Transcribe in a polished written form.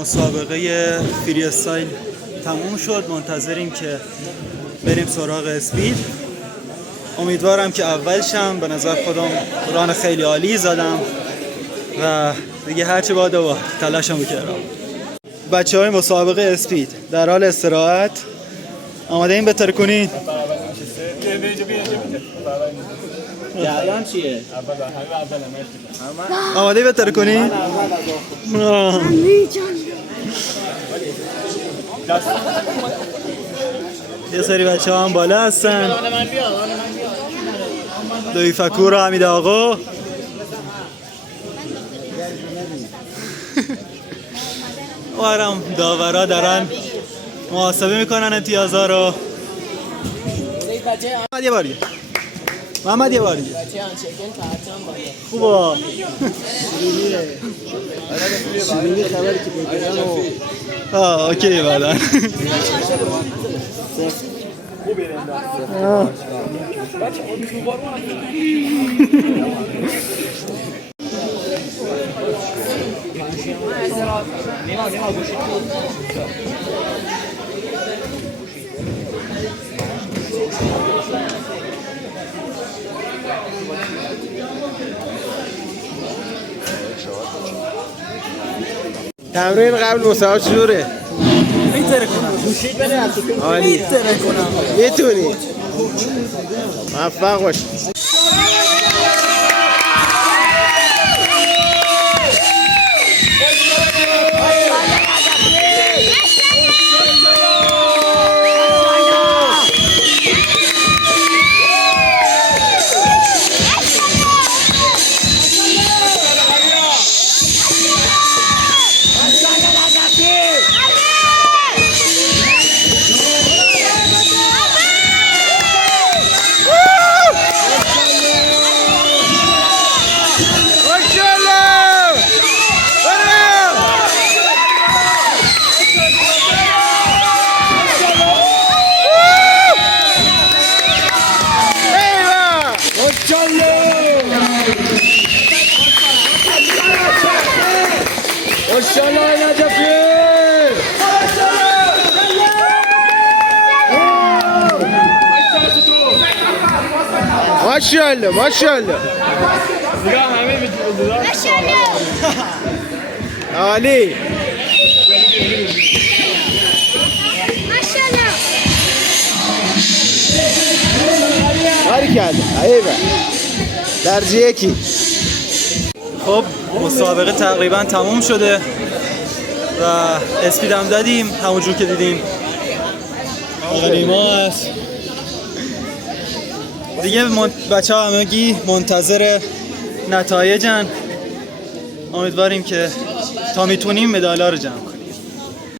مسابقه فری استایل تموم شد. منتظریم که بریم سراغ اسپید. امیدوارم که اول شم. به نظر خودم ران خیلی عالی زدم و دیگه هرچی باید با تلاشمو کردم. بچه های مسابقه اسپید در حال استراحت. آماده این بهتر کنین؟ جریان چیه؟ آماده بهتر کنین؟ یه سری بچه ها هم بالا هستن. دوی فکور و حمید آقا. وارم داورا دارن محاسبه میکنن امتیازها رو. محمد یه باری محمد یه باری خوبه. شیرینی خبری که بگیرن و اوکی بعدا. تمرین قبل مسابقه چجوره؟ میتره کنم عالی میتره کنم. میتونی موفق باش. ماشاءالله نجفی ماشاءالله ماشاءالله عالی باریکلا ایوه درجه یکی. خب مسابقه تقریبا تموم شده و اسپید هم دادیم همونجور که دیدیم. غریما هست دیگه. بچه ها همگی منتظر نتایجن. امیدواریم که تا میتونیم مدالا رو جمع